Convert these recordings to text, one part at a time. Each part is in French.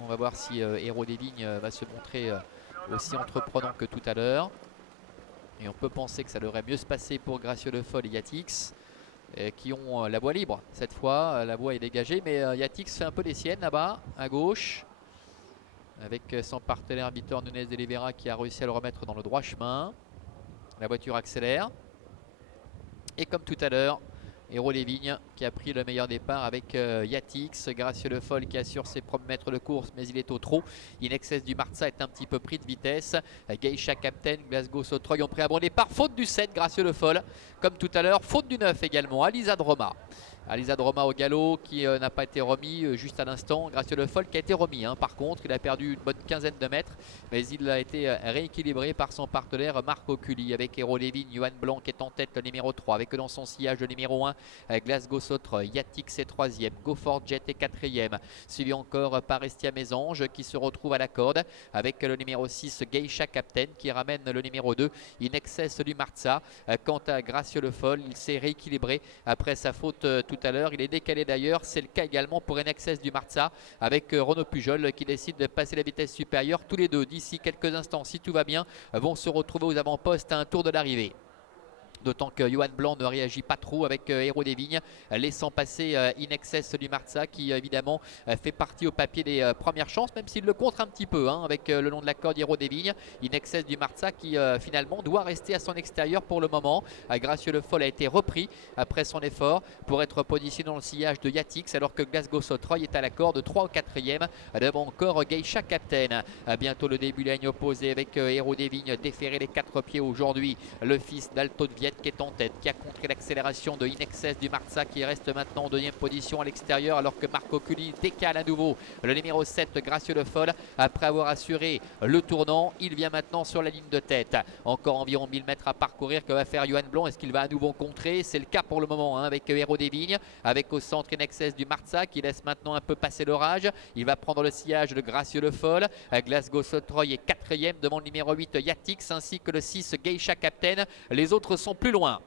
On va voir si Héros des Vignes va se montrer aussi entreprenant que tout à l'heure. Et on peut penser que ça devrait mieux se passer pour Gracieux Le Foll et Yatix qui ont la voie libre. Cette fois, la voie est dégagée, mais Yatix fait un peu les siennes là-bas, à gauche. Avec son partenaire Vitor Nunes de Oliveira qui a réussi à le remettre dans le droit chemin. La voiture accélère. Et comme tout à l'heure, Héros des Vignes qui a pris le meilleur départ avec Yatix. Gracieux Le Foll qui assure ses premiers mètres de course, mais il est au trot. In Excess du Marza est un petit peu pris de vitesse. Geisha Captain, Glasgow Sotroy ont pris un bon départ. Faute du 7, Gracieux Le Foll. Comme tout à l'heure, faute du 9 également. Alizade Roma. Alizade Roma au galop qui n'a pas été remis juste à l'instant. Gracieux Le Foll qui a été remis. Par contre, il a perdu une bonne quinzaine de mètres. Mais il a été rééquilibré par son partenaire Marco Culli. Avec Héros des Vignes, Johan Blanc qui est en tête, le numéro 3. Avec dans son sillage le numéro 1, Glasgow Sotroy. Yatix est 3e. Gofort Jet est 4e. Suivi encore par Estia Mésange qui se retrouve à la corde. Avec le numéro 6, Geisha Captain qui ramène le numéro 2, In Excess du Marza. Quant à Gracieux Le Foll, il s'est rééquilibré après sa faute tout à l'heure. Il est décalé d'ailleurs. C'est le cas également pour In Excess du Marza avec Renaud Pujol qui décide de passer la vitesse supérieure. Tous les deux, d'ici quelques instants, si tout va bien, vont se retrouver aux avant-postes à un tour de l'arrivée. D'autant que Johan Blanc ne réagit pas trop avec Héros des Vignes, laissant passer In Excess du Marza qui évidemment fait partie au papier des premières chances, même s'il le contre un petit peu avec le long de la corde Héros des Vignes. In Excess du Marza qui finalement doit rester à son extérieur pour le moment. Gracieux Le Foll a été repris après son effort pour être positionné dans le sillage de Yatix, alors que Glasgow Sotroy est à la corde 3 au 4e, devant encore Geisha Captain. Bientôt le début de la ligne opposée avec Héros des Vignes déféré les 4 pieds aujourd'hui. Le fils d'Alto de Viette qui est en tête, qui a contré l'accélération de In Excess du Marza qui reste maintenant en deuxième position à l'extérieur, alors que Marco Culli décale à nouveau le numéro 7 Gracieux Le Foll après avoir assuré le tournant. Il vient maintenant sur la ligne de tête. Encore environ 1000 mètres à parcourir. Que va faire Johan Blanc? Est-ce qu'il va à nouveau contrer? C'est le cas pour le moment avec Héros des Vignes, avec au centre In Excess du Marza qui laisse maintenant un peu passer l'orage. Il va prendre le sillage de Gracieux Le Foll. Glasgow Sotroy est 4e devant le numéro 8 Yatix ainsi que le 6 Geisha Captain. Les autres sont plus loin.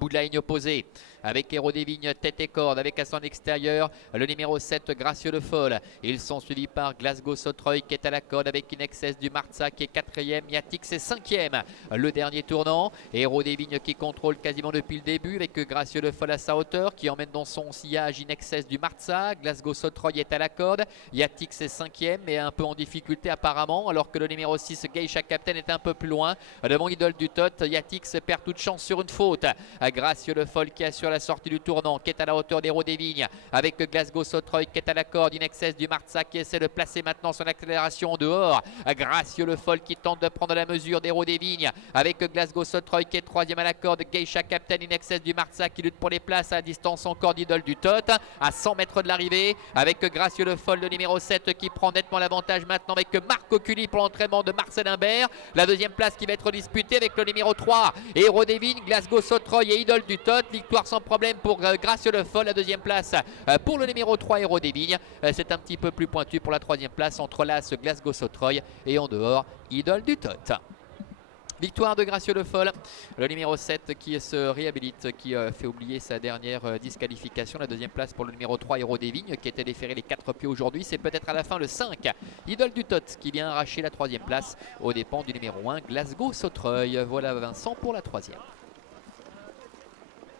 Bout de la ligne opposée avec Héros des Vignes tête et corde, avec à son extérieur le numéro 7 Gracieux Le Foll. Ils sont suivis par Glasgow Sotroy qui est à la corde avec In Excess du Marza qui est 4e, Yatix est 5e. Le dernier tournant, Héros des Vignes qui contrôle quasiment depuis le début avec Gracieux Le Foll à sa hauteur qui emmène dans son sillage In Excess du Marza. Glasgow Sotroy est à la corde, Yatix est 5e mais un peu en difficulté apparemment, alors que le numéro 6 Geisha Captain est un peu plus loin devant Idole du Tot. Yatix perd toute chance sur une faute. Gracieux Le Foll qui assure la sortie du tournant, qui est à la hauteur d'Héros des Vignes, avec Glasgow Sotroy qui est à la corde, In Excess du Marza qui essaie de placer maintenant son accélération en dehors. Gracieux Le Foll qui tente de prendre la mesure d'Héros des Vignes, avec Glasgow Sotroy qui est 3e à la corde, Geisha Captain, In Excess du Marza qui lutte pour les places à distance encore d'Idole du Tot, à 100 mètres de l'arrivée, avec Gracieux Le Foll, le numéro 7 qui prend nettement l'avantage maintenant avec Marco Culli pour l'entraînement de Marcel Imbert. La deuxième place qui va être disputée avec le numéro 3, Héros des Vignes, Glasgow Sotroy et Idole du Tot. Victoire sans problème pour Gracieux Le Foll. La deuxième place pour le numéro 3 Héros des Vignes. C'est un petit peu plus pointu pour la troisième place entre l'As Glasgow Sotroy et en dehors Idole du Tot. Victoire de Gracieux Le Foll, le numéro 7 qui se réhabilite, qui fait oublier sa dernière disqualification. La deuxième place pour le numéro 3 Héros des Vignes qui était déféré les 4 pieds aujourd'hui. C'est peut-être à la fin le 5 Idole du Tot qui vient arracher la troisième place aux dépens du numéro 1 Glasgow Sotroy. Voilà Vincent pour la troisième.